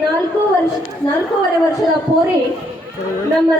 ನಾಲ್ಕೂವರೆ ನಾಲ್ಕೂವರೆ ವರ್ಷದ ಪೋರಿ ನಮ್ಮ